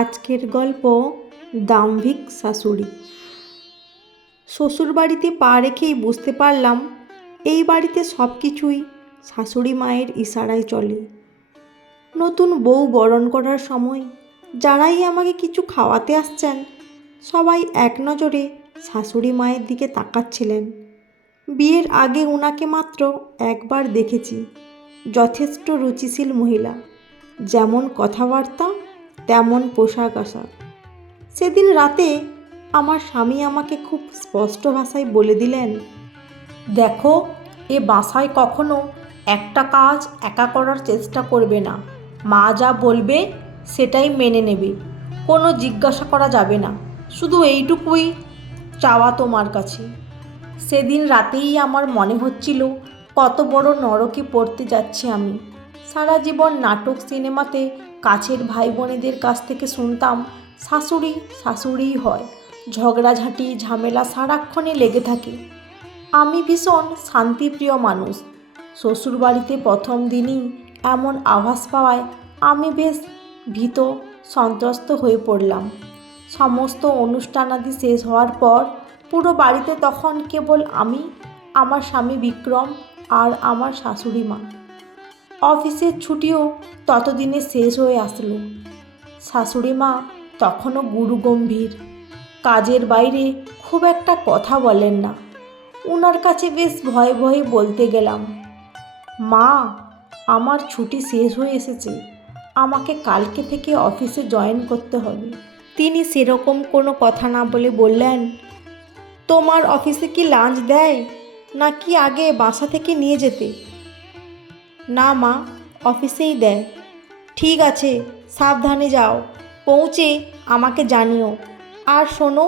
আজকের গল্প দাম্ভিক শাশুড়ি। শ্বশুরবাড়িতে পা রেখেই বুঝতে পারলাম, এই বাড়িতে সব কিছুই শাশুড়ি মায়ের ইশারায় চলে। নতুন বউ বরণ করার সময় যারাই আমাকে কিছু খাওয়াতে আসছেন, সবাই এক নজরে শাশুড়ি মায়ের দিকে তাকাচ্ছিলেন। বিয়ের আগে ওনাকে মাত্র একবার দেখেছি, যথেষ্ট রুচিশীল মহিলা। যেমন কথাবার্তা তেমন পোশাক আশাক। সেদিন রাতে আমার স্বামী আমাকে খুব স্পষ্ট ভাষায় বলে দিলেন, দেখো, এ বাসায় কখনো একটা কাজ একা করার চেষ্টা করবে না। মা যা বলবে সেটাই মেনে নেবে। কোনো জিজ্ঞাসা করা যাবে না। শুধু এইটুকুই চাওয়া তোমার কাছে। সেদিন রাতেই আমার মনে হচ্ছিল, কত বড় নরকে পড়তে যাচ্ছি আমি। সারা জীবন নাটক সিনেমাতে কাছের ভাই বোনেদের কাছ থেকে শুনতাম, শাশুড়ি শাশুড়িই হয়। ঝগড়াঝাঁটি, ঝামেলা সারাক্ষণে লেগে থাকে। আমি ভীষণ শান্তিপ্রিয় মানুষ। শ্বশুরবাড়িতে প্রথম দিনই এমন আভাস পাওয়ায় আমি বেশ ভীত, সন্ত্রস্ত হয়ে পড়লাম। সমস্ত অনুষ্ঠানাদি শেষ হওয়ার পর পুরো বাড়িতে তখন কেবল আমি, আমার স্বামী বিক্রম আর আমার শাশুড়ি মা। অফিসের ছুটিও ততদিনে শেষ হয়ে আসলো। শাশুড়ি মা তখনও গুরু গম্ভীর কাজের বাইরে খুব একটা কথা বলেন না। ওনার কাছে বেশ ভয়ে ভয়ে বলতে গেলাম, মা, আমার ছুটি শেষ হয়ে এসেছে। আমাকে কালকে থেকে অফিসে জয়েন করতে হবে। তিনি সেরকম কোনো কথা না বলে বললেন, তোমার অফিসে কি লাঞ্চ দেয়? নাকি আগে বাসা থেকে নিয়ে যেতে? না মা, অফিসেই দেয়। ঠিক আছে, সাবধানে যাও। পৌঁছে আমাকে জানিও। আর শোনো,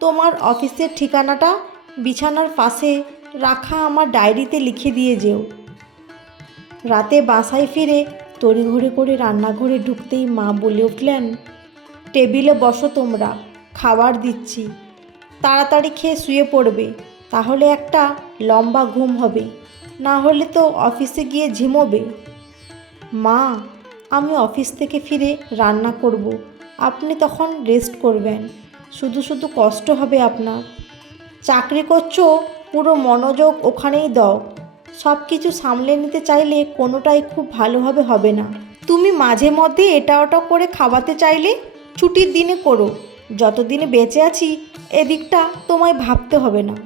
তোমার অফিসের ঠিকানাটা বিছানার পাশে রাখা আমার ডায়েরিতে লিখে দিয়ে যেও। রাতে বাসায় ফিরে তড়িঘড়ি করে রান্নাঘরে ঢুকতেই মা বলে উঠলেন, টেবিলে বসো তোমরা, খাবার দিচ্ছি। তাড়াতাড়ি খেয়ে শুয়ে পড়বে, তাহলে একটা লম্বা ঘুম হবে। না হলে তো অফিসে গিয়ে ঝিমোবে। মা, আমি অফিস থেকে ফিরে রান্না করব। আপনি তখন রেস্ট করবেন। শুধু শুধু কষ্ট হবে আপনার। চাকরি করছ, পুরো মনোযোগ ওখানেই দাও। সব কিছু সামলে নিতে চাইলে কোনোটাই খুব ভালোভাবে হবে না। তুমি মাঝে মধ্যে এটা ওটা করে খাওয়াতে চাইলে ছুটির দিনে করো। যতদিনে বেঁচে আছি, এদিকটা তোমায় ভাবতে হবে না।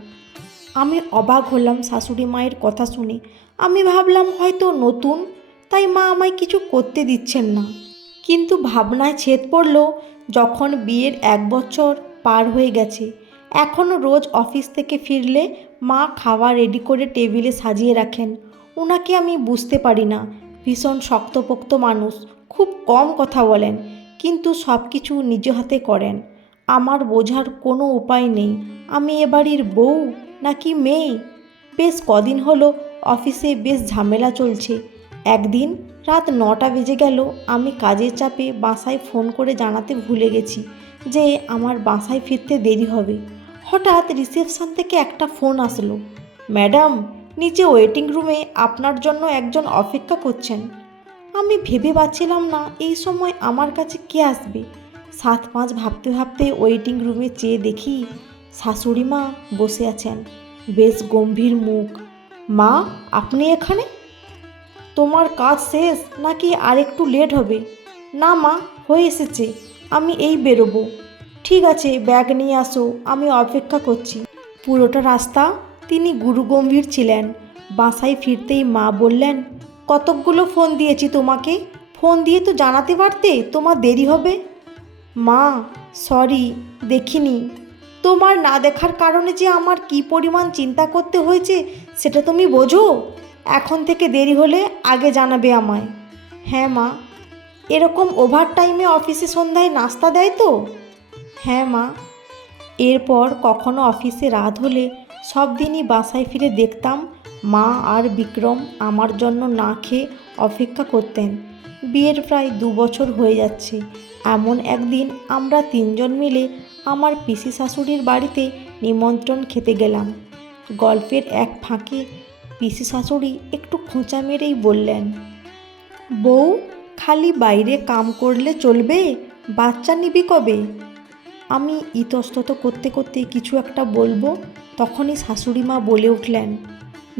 আমি অবাক হলাম শাশুড়ি মায়ের কথা শুনে। আমি ভাবলাম, হয়তো নতুন, তাই মা আমায় কিছু করতে দিচ্ছেন না। কিন্তু ভাবনায় ছেদ পড়ল, যখন বিয়ের এক বছর পার হয়ে গেছে। এখনও রোজ অফিস থেকে ফিরলে মা খাওয়া রেডি করে টেবিলে সাজিয়ে রাখেন। ওনাকে আমি বুঝতে পারি না, ভীষণ শক্তপোক্ত মানুষ, খুব কম কথা বলেন, কিন্তু সব কিছু নিজ হাতে করেন। আমার বোঝার কোনো উপায় নেই। আমি এ বাড়ির বউ নাকি মেয়ে? বেশ কদিন হলো অফিসে বেশ ঝামেলা চলছে। একদিন রাত নটা বেজে গেল, আমি কাজের চাপে বাসায় ফোন করে জানাতে ভুলে গেছি যে আমার বাসায় ফিরতে দেরি হবে। হঠাৎ রিসেপশন থেকে একটা ফোন আসলো। ম্যাডাম, নিচে ওয়েটিং রুমে আপনার জন্য একজন অপেক্ষা করছেন। আমি ভেবে পাচ্ছিলাম না এই সময় আমার কাছে কে আসবে। সাত পাঁচ ভাবতে ভাবতে ওয়েটিং রুমে চেয়ে দেখি শাশুড়ি মা বসে আছেন। বেশ গম্ভীর মুখ। মা, আপনি এখানে? তোমার কাজ শেষ নাকি আর একটু লেট হবে? না মা, হয়ে এসেছে। আমি এই বেরোবো। ঠিক আছে, ব্যাগ নিয়ে আসো, আমি অপেক্ষা করছি। পুরোটা রাস্তা তিনি গুরুগম্ভীর ছিলেন। বাসায় ফিরতেই মা বললেন, কতকগুলো ফোন দিয়েছি তোমাকে। ফোন দিয়ে তো জানাতে পারতে তোমার দেরি হবে? মা, সরি, দেখিনি। তোমার না দেখার কারণে যে আমার কি পরিমাণ চিন্তা করতে হয়েছে, সেটা তুমি বোঝো। এখন থেকে দেরি হলে আগে জানাবে আমায়। হ্যাঁ মা। এরকম ওভার টাইমে অফিসে সন্ধ্যায় নাস্তা দেয় তো? হ্যাঁ মা। এরপর কখনো অফিসে রাত হলে সব দিনই বাসায় ফিরে দেখতাম মা আর বিক্রম আমার জন্য না খেয়ে অপেক্ষা করতেন। বিয়ের প্রায় দু বছর হয়ে যাচ্ছে। এমন একদিন আমরা তিনজন মিলে আমার পিসি শাশুড়ির বাড়িতে নিমন্ত্রণ খেতে গেলাম। গল্পের এক ফাঁকে পিসি শাশুড়ি একটু খোঁচা মেরেই বললেন, বউ, খালি বাইরে কাম করলে চলবে? বাচ্চা নিবি কবে? আমি ইতস্তত করতে করতে কিছু একটা বলব, তখনই শাশুড়ি মা বলে উঠলেন,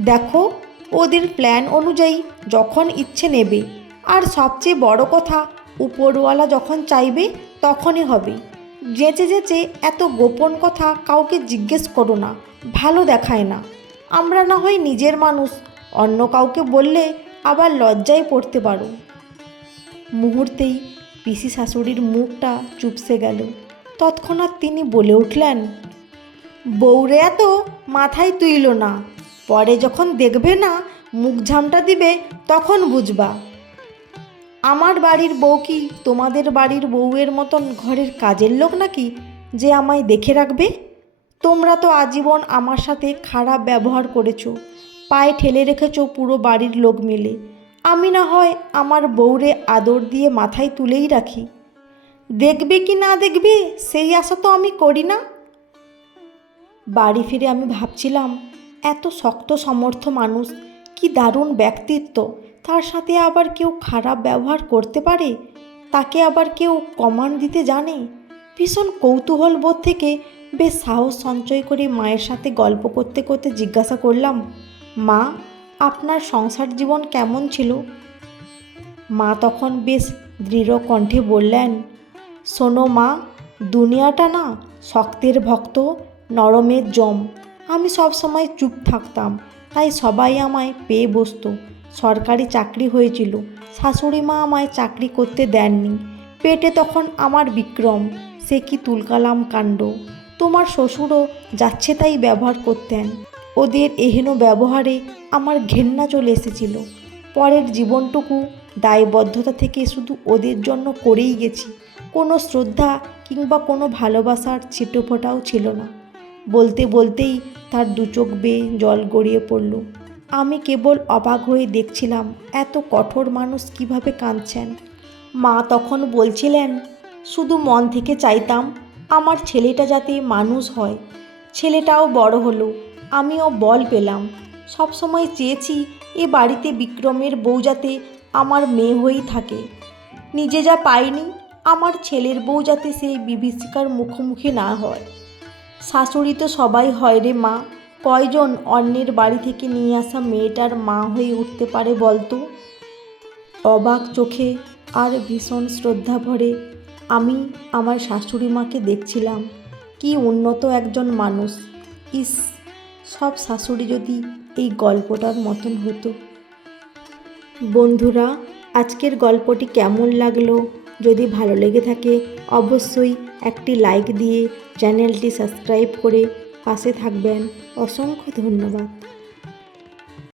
দেখো, ওদের প্ল্যান অনুযায়ী যখন ইচ্ছে নেবে, আর সবচেয়ে বড় কথা, উপরওয়ালা যখন চাইবে তখনই হবে। যেচে যেচে এত গোপন কথা কাউকে জিজ্ঞেস করো না, ভালো দেখায় না। আমরা না হয় নিজের মানুষ, অন্য কাউকে বললে আবার লজ্জায় পড়তে পারো। মুহূর্তেই পিসি শাশুড়ির মুখটা চুপসে গেল। তৎক্ষণাৎ তিনি বলে উঠলেন, বউরে এত মাথায় তুইল না, পরে যখন দেখবে না, মুখ ঝামটা দিবে, তখন বুঝবা। আমার বাড়ির বউ কি তোমাদের বাড়ির বউয়ের মতন ঘরের কাজের লোক নাকি যে আমায় দেখে রাখবে? তোমরা তো আজীবন আমার সাথে খারাপ ব্যবহার করেছ, পায়ে ঠেলে রেখেছ পুরো বাড়ির লোক মিলে। আমি না হয় আমার বউরে আদর দিয়ে মাথায় তুলেই রাখি। দেখবে কি না দেখবে, সেই আশা তো আমি করি না। বাড়ি ফিরে আমি ভাবছিলাম, এত শক্ত সমর্থ মানুষ, কি দারুণ ব্যক্তিত্ব তার সাথে আবার কেউ খারাপ ব্যবহার করতে পারে? তাকে আবার কেউ কমান্ড দিতে জানে? ভীষণ কৌতূহল বোধ থেকে বেশ সাহস সঞ্চয় করে মায়ের সাথে গল্প করতে করতে জিজ্ঞাসা করলাম, মা, আপনার সংসার জীবন কেমন ছিল? মা তখন বেশ দৃঢ় কণ্ঠে বললেন, শোনো মা, দুনিয়াটা না শক্তের ভক্ত, নরমের জম। আমি সব সময় চুপ থাকতাম, তাই সবাই আমায় পেয়ে বসতো। সরকারি চাকরি হয়েছিল। শাশুড়ি মা আমায় চাকরি করতে দেননি। পেটে তখন আমার বিক্রম, সে কি তুলকালাম কাণ্ড। তোমার শ্বশুরও যাচ্ছে তাই ব্যবহার করতেন। ওদের এহেন ব্যবহারে আমার ঘেন্না চলে এসেছিল। পরের জীবনটুকু দায়বদ্ধতা থেকে শুধু ওদের জন্য করেই গেছি। কোনো শ্রদ্ধা কিংবা কোনো ভালোবাসার ছিটোফোঁটাও ছিল না। বলতে বলতেই তার দু চোখ বেয়ে জল গড়িয়ে পড়ল। আমি কেবল অবাক হয়ে দেখছিলাম এত কঠোর মানুষ কীভাবে কাঁদছেন। মা তখন বলছিলেন, শুধু মন থেকে চাইতাম আমার ছেলেটা যাতে মানুষ হয়। ছেলেটাও বড় হলো, আমিও বল পেলাম। সবসময় চেয়েছি এ বাড়িতে বিক্রমের বউ যাতে আমার মেয়ে হয়েই থাকে। নিজে যা পাইনি, আমার ছেলের বউ যাতে সেই বিভীষিকার মুখোমুখি না হয়। শাশুড়ি তো সবাই হয় রে মা কয়জন অন্যের বাড়ি থেকে নিয়ে আসা মেয়েটার মা হয়ে উঠতে পারে বলতো অবাক চোখে আর ভীষণ শ্রদ্ধা ভরে আমি আমার শাশুড়ি মাকে দেখছিলাম। কি উন্নত একজন মানুষ। ইস, সব শাশুড়ি যদি এই গল্পটার মতন হতো। বন্ধুরা, আজকের গল্পটি কেমন লাগল? যদি ভালো লেগে থাকে, অবশ্যই একটি লাইক দিয়ে চ্যানেলটি সাবস্ক্রাইব করে পাশে থাকবেন। অসংখ্য ধন্যবাদ।